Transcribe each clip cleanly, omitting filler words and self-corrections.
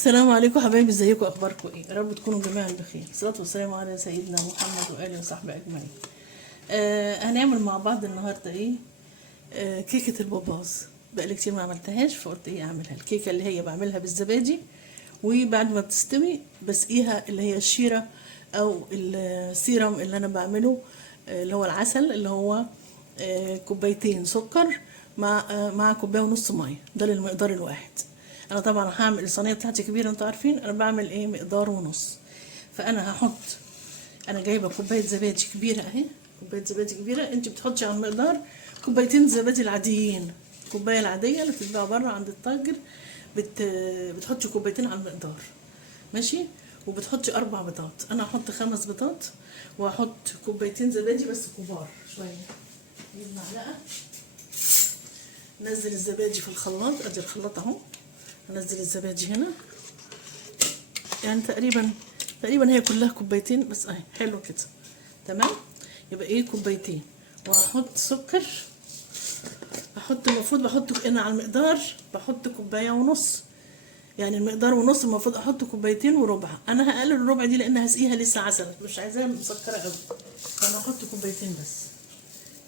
السلام عليكم حبايبي، ازيكم؟ اخباركم ايه؟ يا رب تكونوا جميعا بخير. الصلاه والسلام على سيدنا محمد واله وصحبه اجمعين. هنعمل مع بعض النهارده ايه؟ كيكه الباباز. بقالي كتير ما عملتهاش، فقلت ايه اعملها. الكيكه اللي هي بعملها بالزبادي، وبعد ما بتستوي بسقيها اللي هي الشيره او السيرم اللي انا بعمله، اللي هو العسل، اللي هو كوبايتين سكر مع كوبايه ونص ميه. ده للمقدار الواحد. انا طبعا هعمل الصينيه بتاعتي كبيره، انتوا عارفين انا بعمل ايه مقدار ونص. فانا هحط، انا جايبه كوبايه زبادي كبيره اهي. كوبايه زبادي كبيره، انت بتحطي على المقدار كوبايتين زبادي العاديين. الكوبايه العاديه اللي بتتباع بره عند التاجر، بتحطي كوبايتين على المقدار، ماشي. وبتحطي 4 بيضات. انا هحط 5 بيضات، وهحط كوبايتين زبادي بس كبار شويه. نجيب معلقه، نزل الزبادي في الخلاط. ادي الخلاط اهو. هنزل الزبادي هنا، يعني تقريبا هي كلها كوبايتين بس اهي. حلو كده، تمام. يبقى ايه؟ كوبايتين. وهحط سكر. المفروض بحط انا على المقدار بحط كوبايه ونص، يعني المقدار ونص المفروض احط كوبايتين وربع. انا هقلل الربع دي لان هسقيها لسه عسل، مش عايزاها مسكره قوي، فانا احط كوبايتين بس.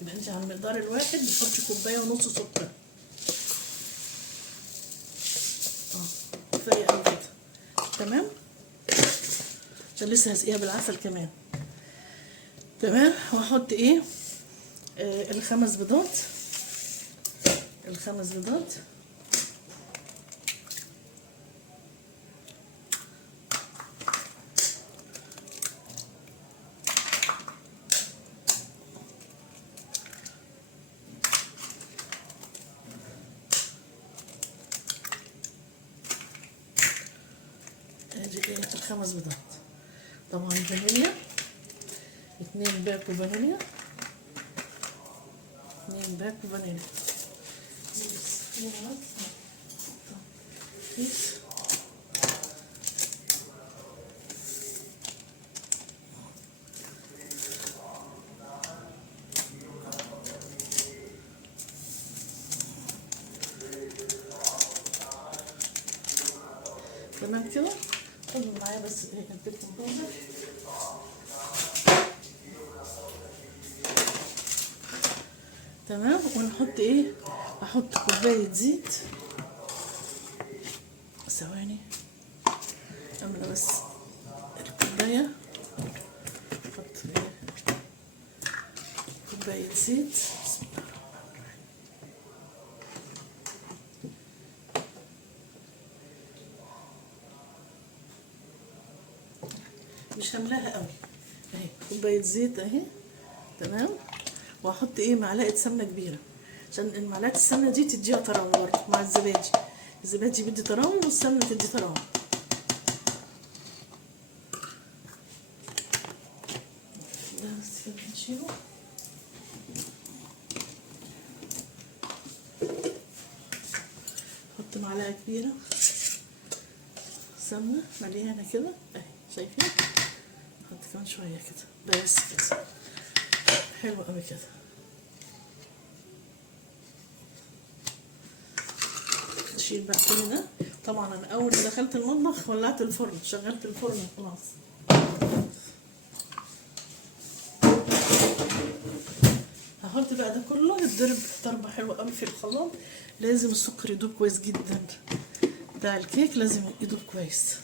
يبقى انت على المقدار الواحد بتحطي كوبايه ونص سكر. كفايه قوي كده، تمام، عشان لسه هسقيها بالعسل كمان. تمام. وهحط ايه؟ ال5 بيضات. ال5 بيضات ادي ايه؟ ال5 بيضات. طبعا فانيليا، 2 باكو فانيليا. 2 باكو فانيليا. كيس. تمام كده. خدوا معايا بس ايه البيكنج باودر. تمام. ونحط ايه؟ احط كوبايه زيت. ثواني املى بس الكوبايه. احط ايه؟ كوبايه زيت. مش هملاها قوي اهي. كوبايه زيت اهي، تمام. وهحط ايه؟ معلقه سمنه كبيره، عشان معلقه السمنه دي تديها طراوه برضه مع الزبادي. الزبادي بيدي طراوه والسمنه تدي طراوه. ده بس كده نشيله. احط معلقه كبيره سمنه مليانه كده اهي، شايفين؟ احط كمان شويه كده بس كده. حلو قوي كده. نشيل بقى كل ده. طبعا انا اول ما دخلت المطبخ ولعت الفرن، شغلت الفرن خلاص. هحط بقى ده كله يتضرب ضربه حلوه قوي في الخلاط. لازم السكر يدوب كويس جدا، بتاع الكيك لازم يدوب كويس.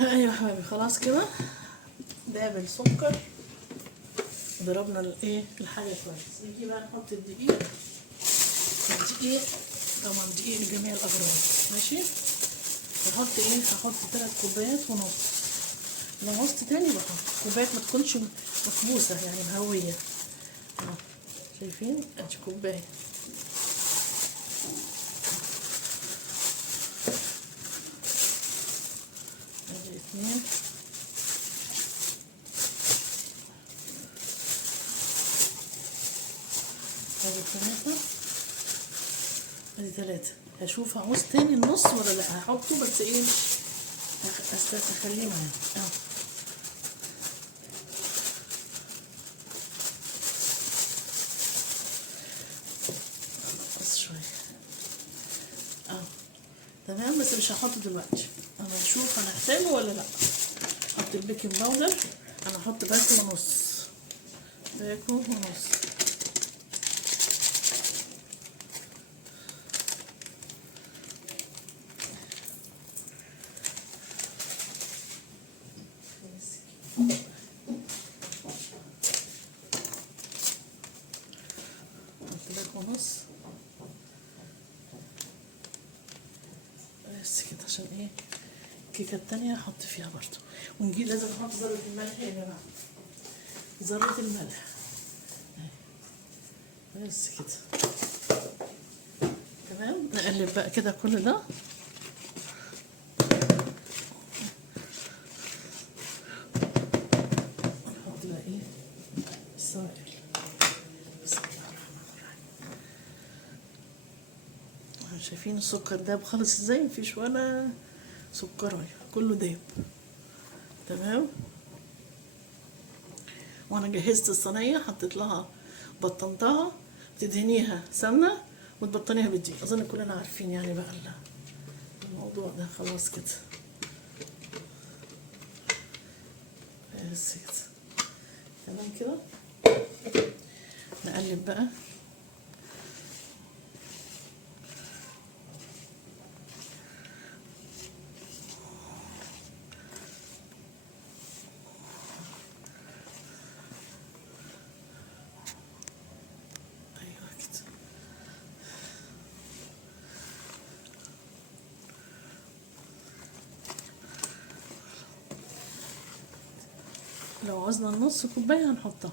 ايوه يا حبيبي، خلاص كده داب السكر. ضربنا الايه الحاجه كويس. نيجي بقى نحط الدقيق. الدقيق طبعا دقيق لجميع الاغراض، ماشي. هحط ايه؟ هحط 3 كوبايات ونص. لو عوزت تاني بحط كوبايات ما تكونش مخبوصه، يعني مهويه اهو. شايفين؟ ادي كوبايه. ادي 2. ادي 3 ادي 3. هشوف هعوز تاني النص ولا لا، هحطه بس ايه اخليه معايا اهو. بس شويه اهو تمام، بس مش هحطه دلوقتي، انا هشوف هنحتاجه ولا لا. احط البيكنج باودر، انا هحط باكو ونص، باكو ونص. احط باكو ونص بس كده، عشان ايه الكيكه التانية هحط فيها برضو. ونجي لازم احط ذرة الملح يا جماعة، ذرة الملح بس كده تمام. نقلب بقى كده كل ده. نحط بقى ايه السوائل. بسم الله الرحمن الرحيم. شايفين السكر داب خالص ازاي، مفيش ولا سكرايه، كله داب تمام. وانا جهزت الصينيه، حطيت لها بطنتها، تدهنيها سمنه وتبطنيها بالدقيق. اظن كلنا عارفين يعني بقى الموضوع ده خلاص كده. بس كده تمام كده. نقلب بقى. ايوه كده. لو عوزنا نص كوبايه هنحطها.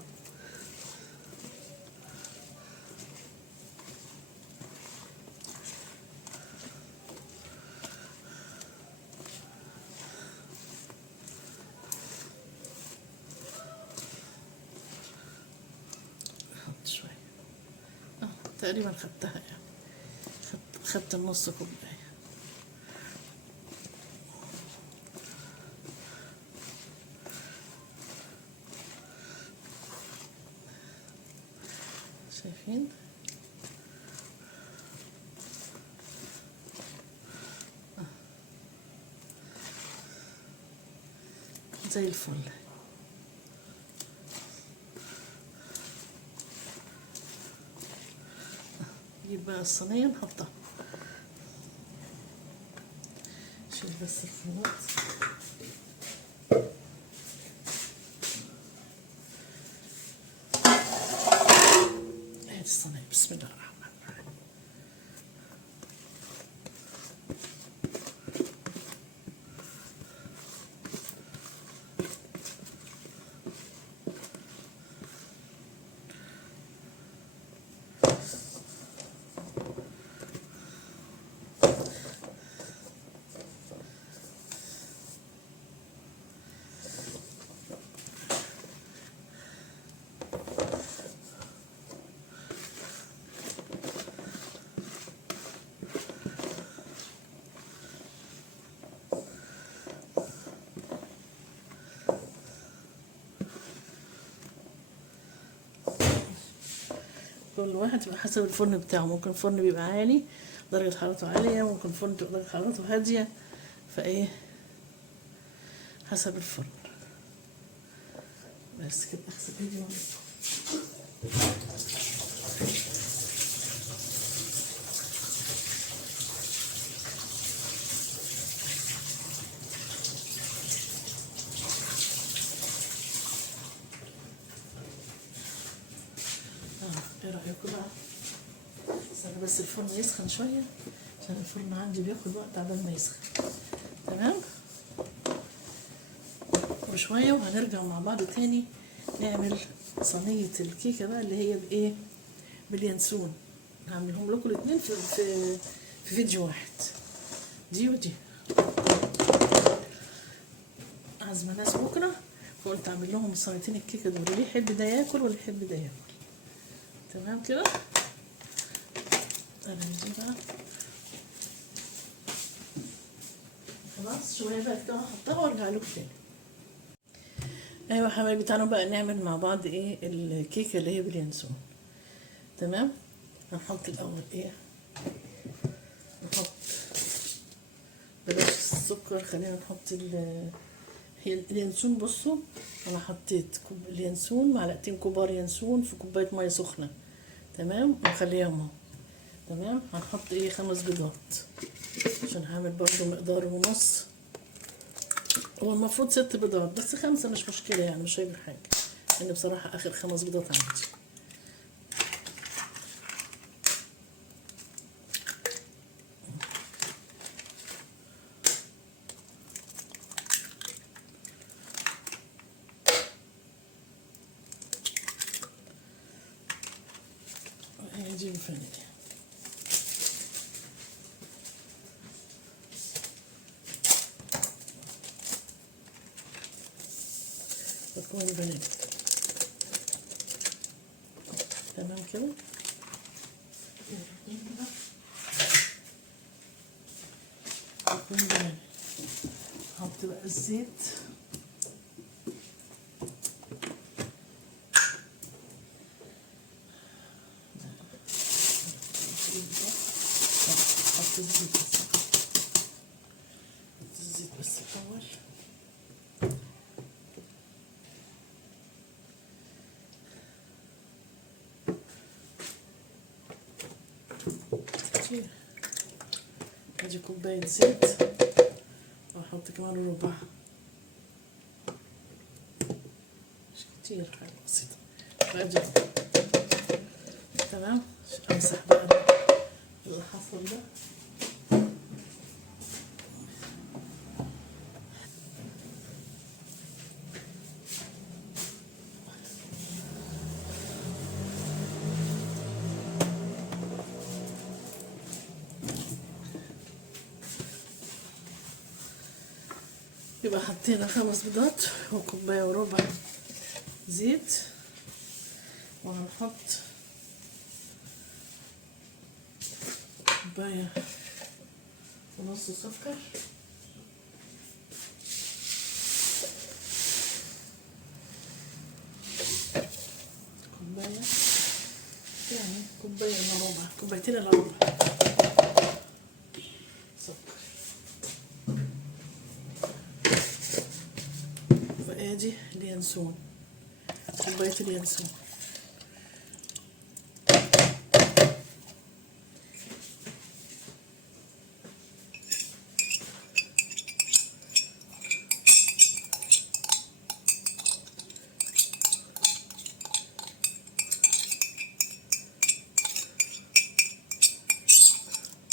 تقريبا خدتها يعني، خدت النص كوباية. شايفين زي الفل. نجيب بقى الصينية نحطها. شيل بس الخلاط. هذه الصينية بسم الله الرحمن الرحيم. كل واحد بيبقى حسب الفرن بتاعه، ممكن الفرن بيبقى عالي درجة حرارته عالية، ممكن الفرن تبقى درجة حرارته هادية، فايه حسب الفرن. بس كده اغسل ايدي وانا ايه رأيكم بقى؟ استنى بس الفرن يسخن شوية، عشان الفرن عندي بياخد وقت عبال ما يسخن تمام. وشوية وهنرجع مع بعض تاني نعمل صينية الكيكة بقى اللي هي بايه، باليانسون. هعملهم لكم الاتنين في فيديو واحد، دي ودي. عازمة ناس بكرة، فقلت اعمل لهم صينيتين الكيكة دول، اللي يحب ده ياكل واللي يحب ده ياكل تمام كده. انا هجيبها خلاص شوية بقى كده هحطها وارجع لكم تاني. ايوه حبايبي، تعالوا بقى نعمل مع بعض ايه الكيكة اللي هي باليانسون. تمام. هنحط الاول ايه، نحط بلاش السكر، خلينا نحط هي اليانسون. بصوا انا حطيت اليانسون معلقتين كبار يانسون في كوبايه ميه سخنه. تمام، ونخليهم اهو. تمام. هنحط ايه 5 بيضات عشان هعمل برضو مقدار ونص. هو المفروض 6 بيضات بس 5 مش مشكله يعني، مش هيجرى حاجه، لان بصراحه اخر 5 بيضات عندي. هجيب الفانيليا. بكون فانيليا. تمام كده. بكون فانيليا. نحط بقى الزيت. حط الزيت بس، حط الزيت بس الأول. كتير. ادي كوباية زيت واحط كمان ربع، مش كتير، حاجة بسيطة. وادي تمام. امسح بقى اللي حصل ده. يبقى حطينا 5 بيضات وكوباية وربع زيت، وهنحط كوباية ونص سكر، كوباية يعني كوباية الا ربع، كوبايتين الا ربع سكر. وادي اليانسون، كوباية اليانسون.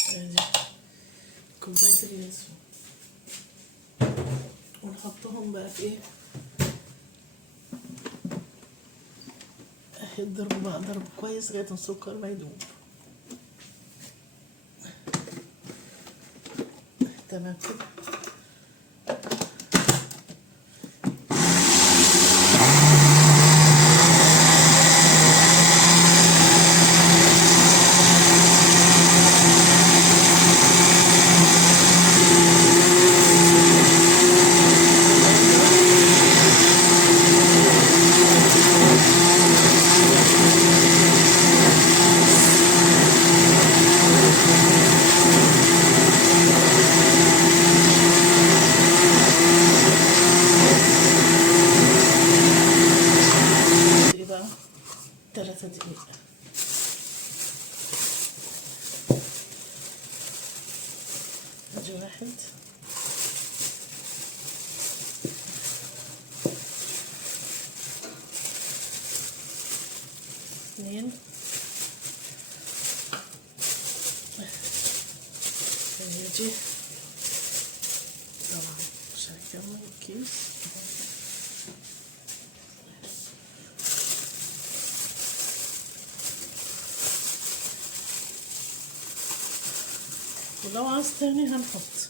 ادي كوباية اليانسون. ونحطهم بقى في ايه، يضربوا بقى ضرب كويس لغاية السكر ما يدوب. تمام كده. ايه بقى 3 دقايق. ادي 1 2 هيجي طبعا مش هكمل الكيس. ولو عايز تاني هنحط،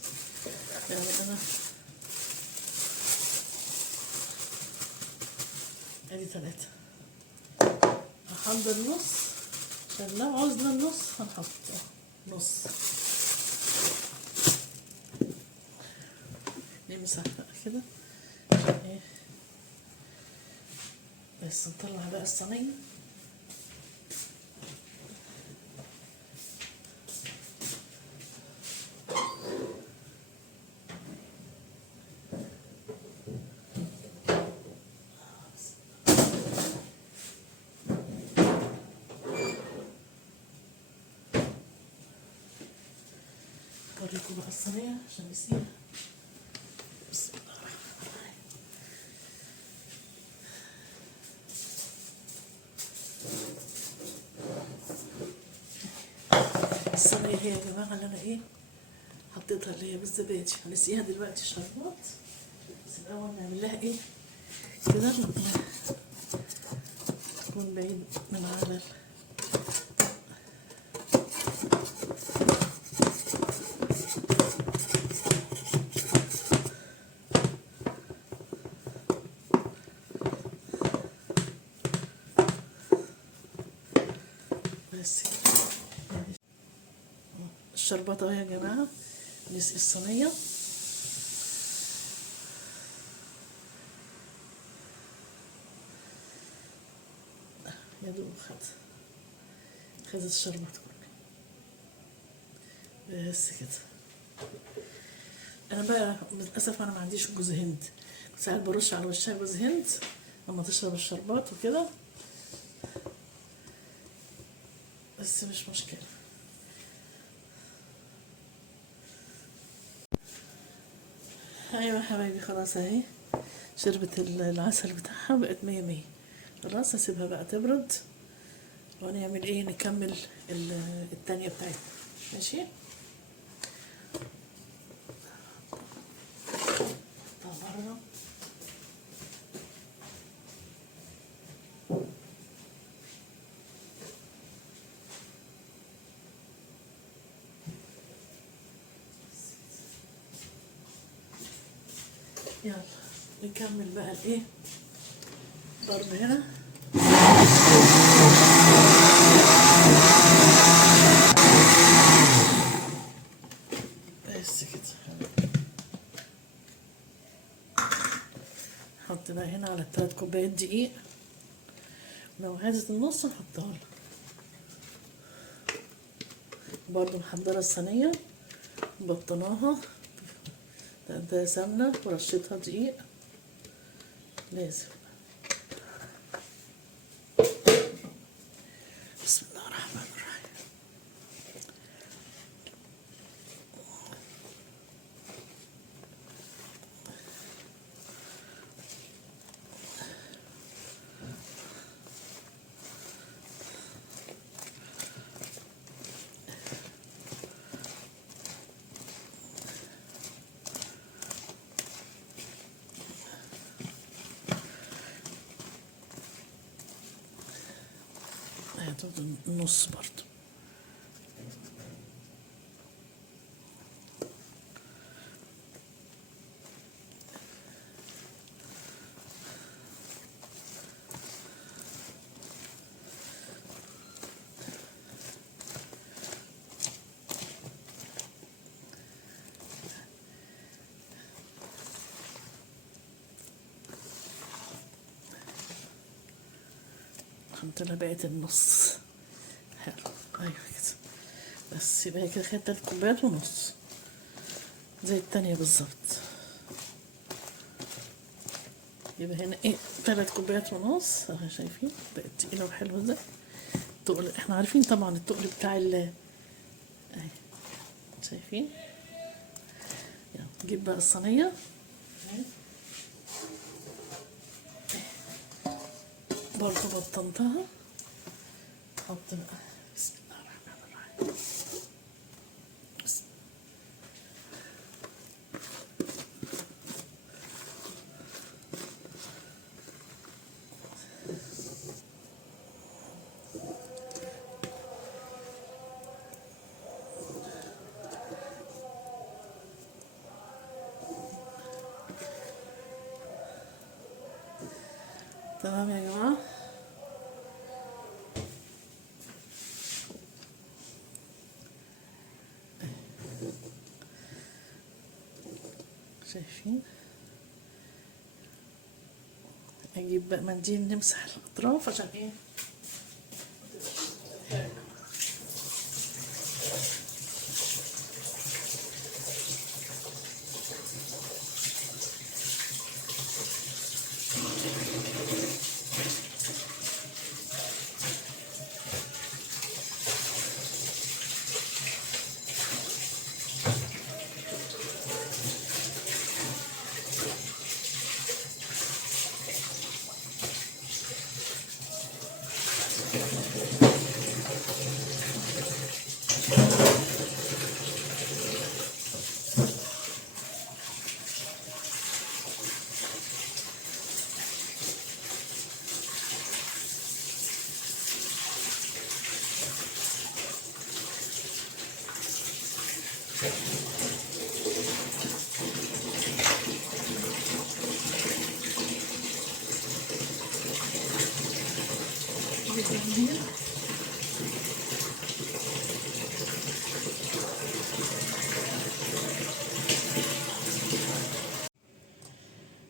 يعني انا ادي 3. هحضر نص لو عوزنا النص هنحط نص. نمسح بقى كده عشان ايه. بس نطلع بقى الصينية. اوريكم بقى الصينية عشان نسيها. بسم الله الرحمن الرحيم. الصينية هي يا جماعة اللي انا ايه حطيتها اللي هي بالزبادي، هنسقيها دلوقتي شربات. بس الأول نعمل لها ايه كده تكون بعيد من على بس الشربات اهو يا جماعة. نسقي الصينية. يا دوب خدت الشربات كله. بس كده. انا بقى للاسف انا ما عنديش جوز هند، ساعات برش على وشها جوز هند لما تشرب الشربات وكده، بس مش مشكلة. ايوه يا حبايبي خلاص اهي شربت العسل بتاعها بقت مية مية. خلاص هسيبها بقى تبرد ونعمل ايه نكمل التانية بتاعتنا. ماشي. طبعا يلا نكمل بقى الايه ضرب هنا. بس كده. نحط بقى هنا على 3 كوبايات دقيق، لو عايزة النص نحطها لها. برضو محضرة الصينية بطناها ده سمنة ورشيتها دقيق لازم. بسم الله الرحمن الرحيم. هتاخد النص برضو. حط لها بقية النص. حلو. ايوه كده. بس يبقى كده خدت 3 كوبايات ونص زي التانية بالظبط. يبقى هنا ايه 3 كوبايات ونص اهي شايفين بقت تقيلة وحلوة ازاي. التقل احنا عارفين طبعا التقل بتاع اهي شايفين. يلا نجيب بقى الصينية برضه بطنتها. حط بقى بسم الله الرحمن الرحيم. تمام يا جماعة. شايفين؟ اجيب بقى منديل نمسح الاطراف عشان ايه.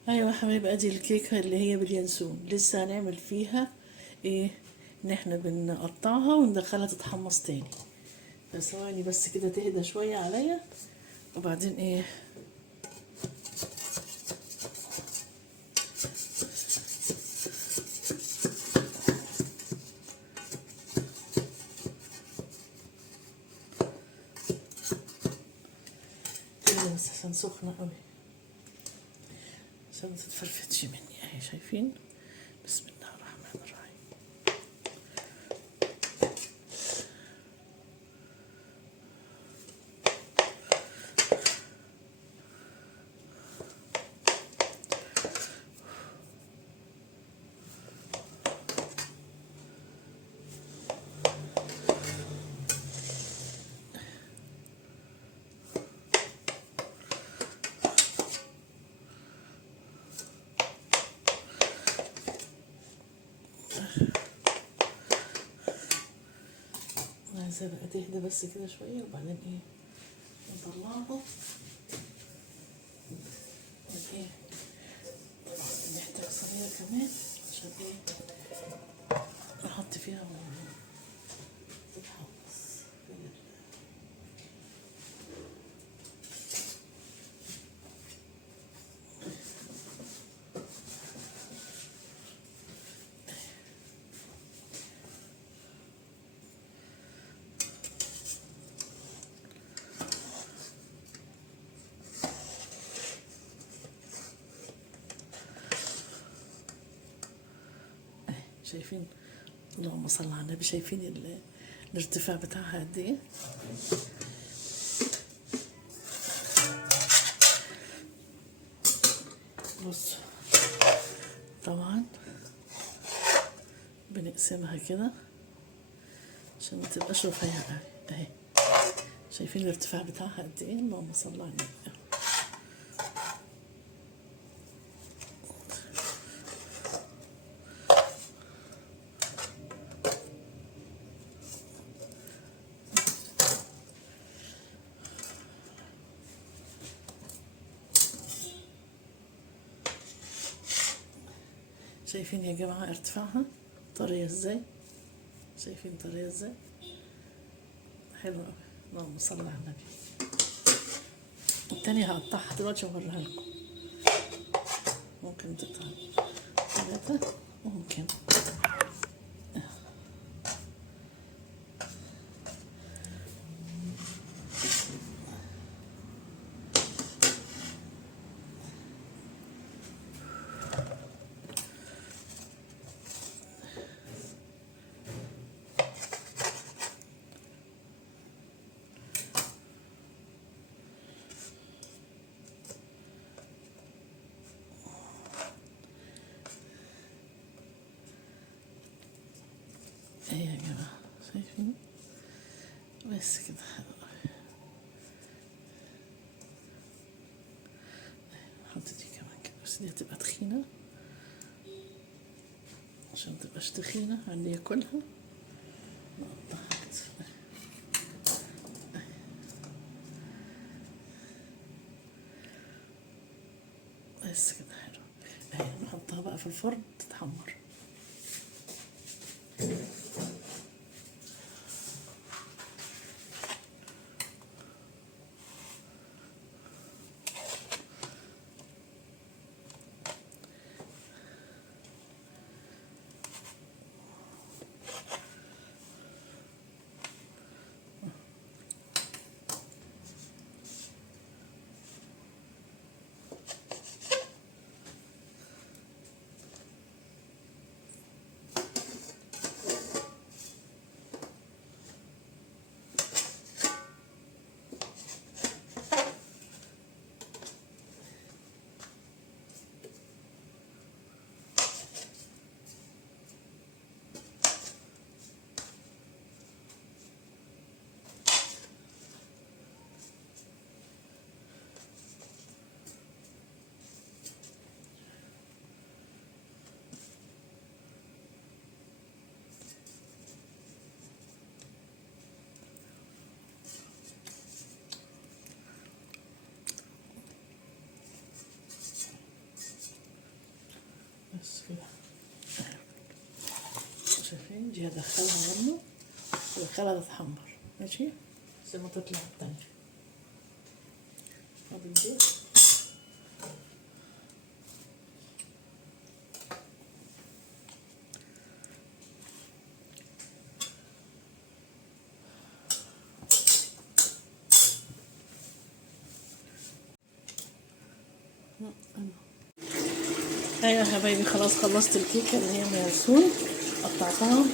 ايوه يا حبايبي، ادي الكيكه اللي هي باليانسون لسه هنعمل فيها ايه، ان احنا بنقطعها وندخلها تتحمص تاني. ثواني بس كده تهدى شويه عليا وبعدين ايه. كده بس عشان سخنه قوي عشان متتفرفتش مني اهي. شايفين؟ بسم الله الرحمن الرحيم. عايزة بقى تهدى بس كده شوية وبعدين ايه نطلعها. ايه طبعا نحتاج صينية كمان عشان ايه نحط فيها تتحمص. شايفين؟ اللهم صل على النبي. شايفين الارتفاع بتاعها قد ايه؟ بص طبعا بنقسمها كده عشان ما تبقاش رفيعة اهي. شايفين الارتفاع بتاعها قد ايه؟ اللهم صل على النبي. شايفين يا جماعة ارتفاعها طرية ازاي؟ شايفين طرية ازاي؟ حلوة اوي. اللهم صل على النبي. التانية هقطعها دلوقتي واوريها لكم. ممكن تقطع 3 ممكن. ايه يا جماعة شايفين؟ بس كده نحط دي كمان كده بس دي هتبقى تخينة عشان متبقاش تخينة عندي ياكلها. نقطعها كده. بس كده حلو. اهي نحطها بقى في الفرن تتحمر. بس كده شايفين، دي هدخلها منه وادخلها تتحمر. ماشي زي ما تطلع التانية. فاضل دي. ايوه يا حبايبي، خلاص خلصت الكيكه اللي هي من اليانسون، قطعتها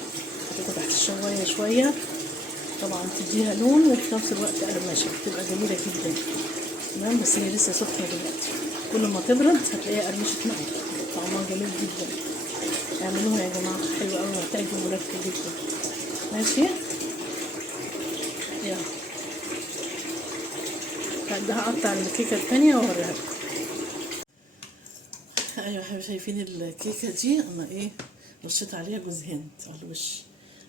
حطيتها تحت الشوايه شويه، طبعا تديها لون وفي نفس الوقت قرمشه، بتبقى جميله جدا. تمام، بس هي لسه سخنه دلوقتي، كل ما تبرد هتلاقيها قرمشت معاك، طعمها جميل جدا. اعملوها يا جماعه، حلوه قوي، هتعجب ولادكم جدا. ماشي، يلا هقطع الكيكه التانيه واوريها لكم. ايوه احنا شايفين الكيكه دي، انا ايه رشيت عليها جوز هند على الوش.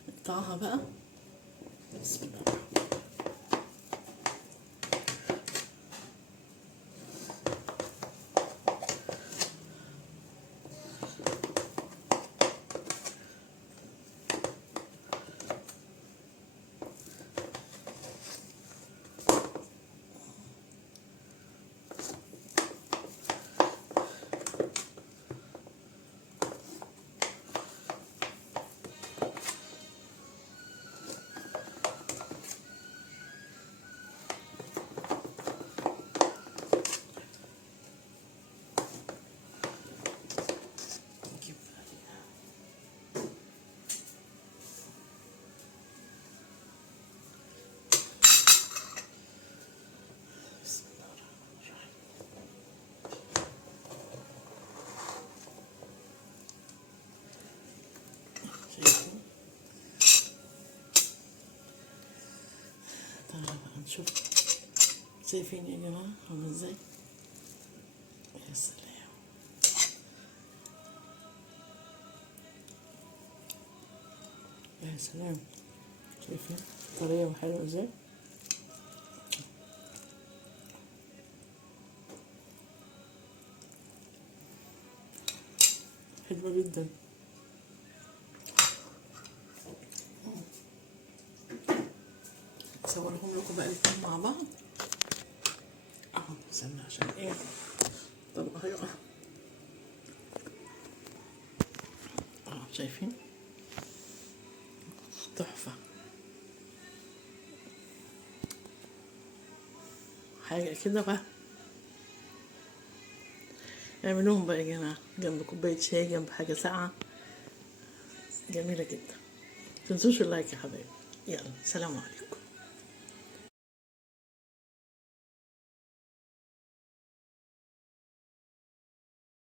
نقطعها بقى. بسم الله. تعالى بقى نشوف، شايفين يا جماعة عامل ازاي؟ يا سلام، يا سلام، شايفين طرية وحلوة ازاي؟ حلوة جدا. اصورهم لكم بقى الاتنين مع بعض اهو، استنى عشان ايه طبقة هيقع. شايفين تحفة، حاجة كده بقى. اعملوهم بقى يا جماعة جنب كوباية شاي، جنب حاجة ساقعة، جميلة جدا. متنسوش اللايك يا حبايبي. يلا سلام عليكم.